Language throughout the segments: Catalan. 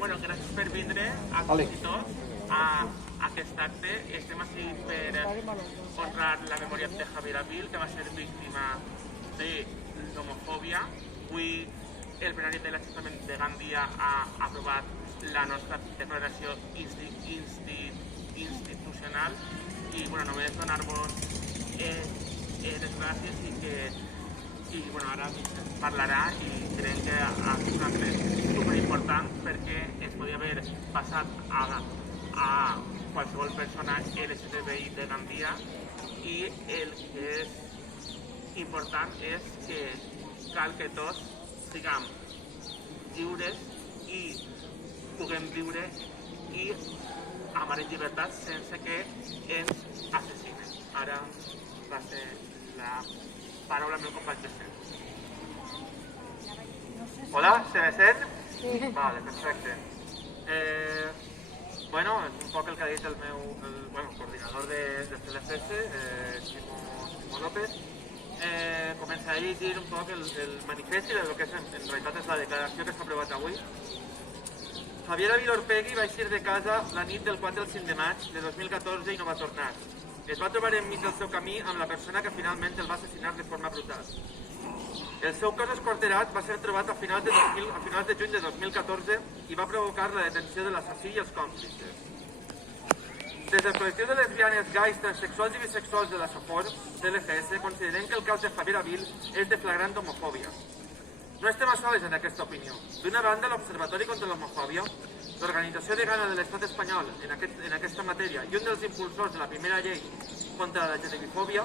Bueno, gràcies per vindre a tots i tots a aquest acte. Estem així per honrar la memòria de Javier Abil, que va ser víctima de l'homofòbia. Avui el plenari de l'Ajuntament de Gandia ha aprovat la nostra declaració institucional i només donar-vos les gràcies i ara parlarà i crec que és un acte superimportant perquè es podia haver passat a qualsevol persona LGTBI de Gandia i el que és important és que cal que tots siguem lliures i puguem viure i amar en llibertat sense que ens assassinen. Ara va ser la paraula al meu company de centre. Hola, se me sent? Sí. Vale, perfecte. Bueno, és un poc el que ha dit el meu coordinador de CLFS, Ximo López. Començaré a llegir un poc el manifest i el que en realitat és la declaració que s'ha aprovat avui. Javier Abil Orpegui va eixir de casa la nit del 4 al 5 de maig de 2014 i no va tornar. Es va trobar enmig del seu camí amb la persona que finalment el va assassinar de forma brutal. El seu cos esquarterat va ser trobat a finals de juny de 2014 i va provocar la detenció de l'assassí i els còmplices. Des del col·lectiu de lesbianes, gais, transsexuals i bisexuals de la SOFOR, CLFS, considerem que el cas de Javier Abil és de flagrant homofòbia. No estem a soles en aquesta opinió. D'una banda, l'Observatori contra l'Homofòbia, l'organització degana de l'Estat espanyol en aquesta matèria i un dels impulsors de la primera llei contra la LGTBifòbia,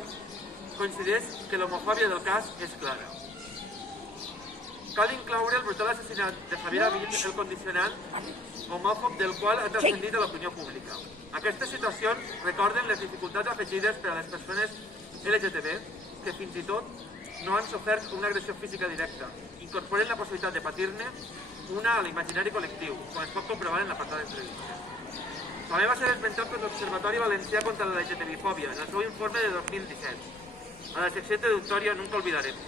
coincideix que l'homofòbia del cas és clara. Cal incloure el brutal assassinat de Javier Abil el condicionant homòfob del qual ha transcendit a l'opinió pública. Aquestes situacions recorden les dificultats afegides per a les persones LGTB que fins i tot no han sofert una agressió física directa. Incorporen la possibilitat de patir-ne una a l'imaginari col·lectiu, com es pot comprovar en l'apartat d'entrevista. També va ser esmentat per l'Observatori Valencià contra la LGTBifòbia en el seu informe de 2017. A la secció introductoria nunca olvidaremos.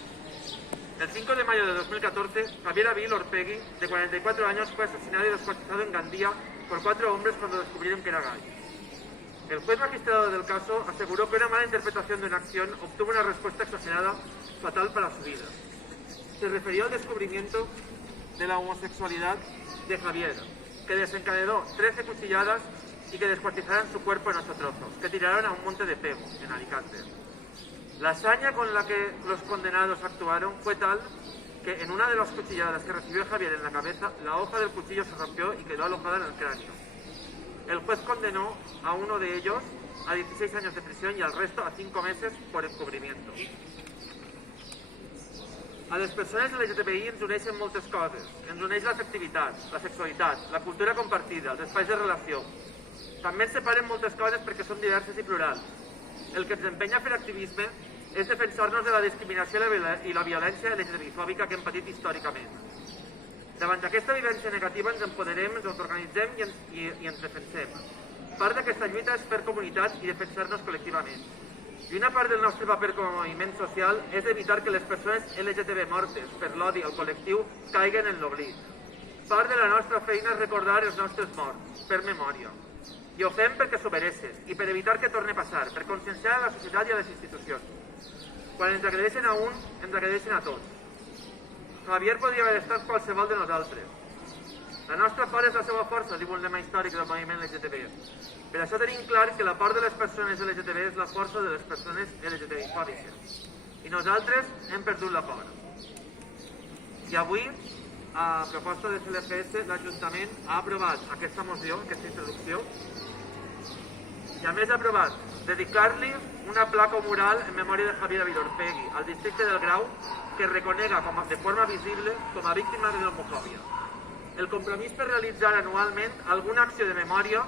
El 5 de mayo de 2014, Javier Abil Orpegui, de 44 años, fue asesinado y descuartizado en Gandía por 4 hombres cuando descubrieron que era gay. El juez magistrado del caso aseguró que una mala interpretación de una acción obtuvo una respuesta exagerada fatal para su vida. Se refirió al descubrimiento de la homosexualidad de Javier, que desencadenó 13 cuchilladas y que descuartizaron su cuerpo en 8 trozos, que tiraron a un monte de Pego, en Alicante. La hazaña con la que los condenados actuaron fue tal que en una de las cuchilladas que recibió Javier en la cabeza, la hoja del cuchillo se rompió y quedó alojada en el cráneo. El juez condenó a uno de ellos a 16 años de prisión y al resto a 5 meses por encubrimiento. A les persones LGTBI ens uneixen moltes coses. Ens uneix l'afectivitat, la sexualitat, la cultura compartida, els espais de relació. També ens separen moltes coses perquè són diverses i plurals. El que ens empenya a fer activisme és defensar-nos de la discriminació i la violència LGTBifòbica que hem patit històricament. Davant d'aquesta vivència negativa ens empoderem, ens autoorganitzem i ens defensem. Part d'aquesta lluita és fer comunitat i defensar-nos col·lectivament. I una part del nostre paper com a moviment social és evitar que les persones LGTB mortes per l'odi al col·lectiu caiguen en l'oblit. Part de la nostra feina és recordar els nostres morts, per memòria. I ho fem perquè s'ho mereixen i per evitar que torni a passar, per conscienciar a la societat i a les institucions. Quan ens agredeixen a un, ens agredeixen a tots. Javier podria haver estat qualsevol de nosaltres. La nostra por és la seva força, diu un lema històric del moviment LGTB. Per això tenim clar que la por de les persones LGTB és la força de les persones LGTBifòbiques. I nosaltres hem perdut la por. I avui, a proposta de CLFS, l'Ajuntament ha aprovat aquesta moció, aquesta introducció, i a més ha aprovat dedicar-li una placa mural en memòria de Javier Abil Orpegui al districte del Grau que reconega de forma visible com a víctima de l'homofòbia. El compromís per realitzar anualment alguna acció de memòria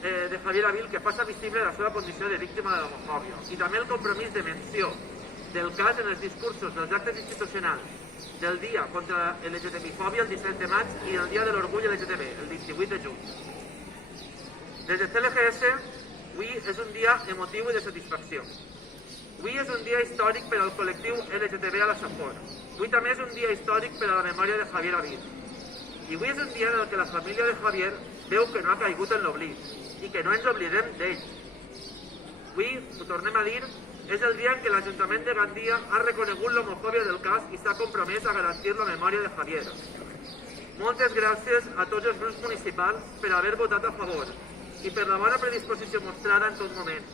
de Javier Abil que faci visible la seva condició de víctima de l'homofòbia i també el compromís de menció del cas en els discursos dels actes institucionals del dia contra l'LGTBifòbia el 17 de maig i el dia de l'orgull LGTB el 28 de juny. Des de CLFS, avui és un dia emotiu i de satisfacció. Avui és un dia històric per al col·lectiu LGTB a la Safor. Avui també és un dia històric per a la memòria de Javier Abil. I avui és un dia en el que la família de Javier veu que no ha caigut en l'oblit i que no ens oblidem d'ell. Avui, ho tornem a dir, és el dia en què l'Ajuntament de Gandia ha reconegut l'homofòbia del cas i s'ha compromès a garantir la memòria de Javier. Moltes gràcies a tots els grups municipals per haver votat a favor i per la bona predisposició mostrada en tot moment.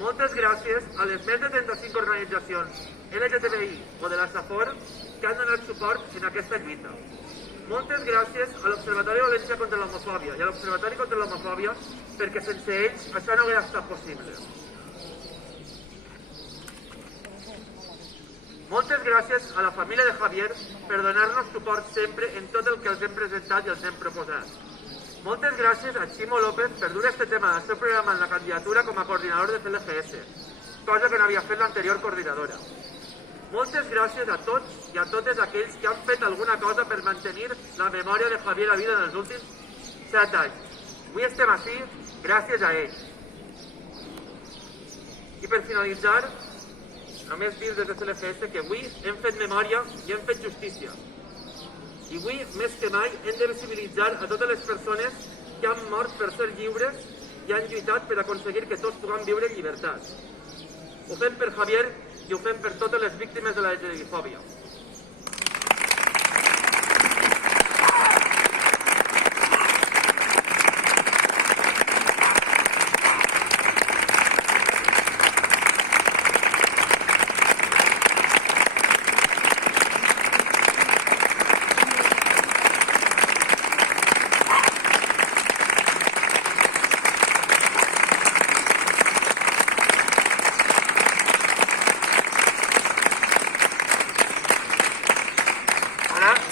Moltes gràcies a les més de 35 organitzacions LGTBI o de la Safor que han donat suport en aquesta lluita. Moltes gràcies a l'Observatori de València contra l'Homofòbia i a l'Observatori contra l'Homofòbia perquè sense ells això no hauria estat possible. Moltes gràcies a la família de Javier per donar-nos suport sempre en tot el que els hem presentat i els hem proposat. Moltes gràcies a Ximo López per dur este tema del seu programa en la candidatura com a coordinador de CLFS, cosa que no havia fet l'anterior coordinadora. Moltes gràcies a tots i a totes aquells que han fet alguna cosa per mantenir la memòria de Javier a vida en els últims 7 anys. Avui estem així gràcies a ells. I per finalitzar, només dir des de CLFS que avui hem fet memòria i hem fet justícia. I avui, més que mai, hem de visibilitzar a totes les persones que han mort per ser lliures i han lluitat per aconseguir que tots puguem viure en llibertat. Ho fem per Javier i ho fem per totes les víctimes de la LGTBI-fòbia.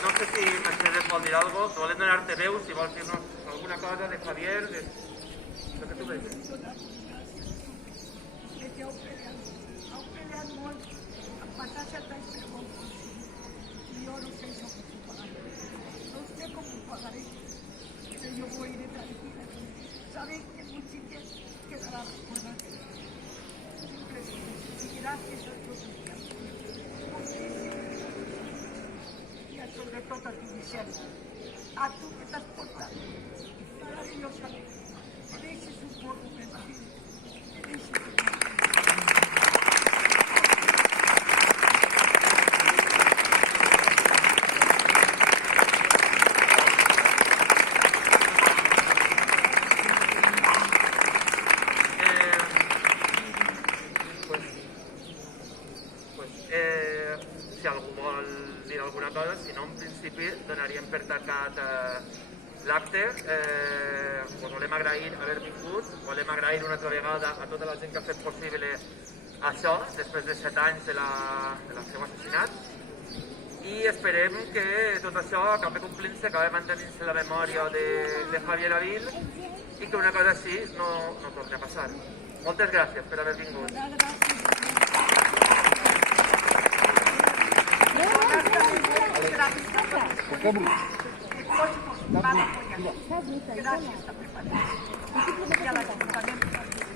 No sé si Mercedes vol dir alguna cosa, volem donar-te veu, si vols dir-nos alguna cosa de Javier, de lo que tu vegis. Que heu peleat molt, em passat 7 anys per confusió. I jo no sé com ho pagaré. No sé com ho pagaré, pero yo voy a ir tranquila. Saben que muchas veces quedará recordado. Siempre y gracias a todos. Sobre todo a ti, Michelle, a tu que t'has portat maravillosament. Que deixes un bon moment, que deixes un bon moment. Si algú vol dir alguna cosa, si no, en principi donaríem per tancat l'acte. Us volem agrair haver vingut, volem agrair una altra vegada a tota la gent que ha fet possible això, després de 7 anys de la seu assassinat, i esperem que tot això acabi complint-se, acabi mantenint-se la memòria de Javier Avil i que una cosa així no torni a passar. Moltes gràcies per haver vingut. Gracias también para ti y a la Ayuntamiento.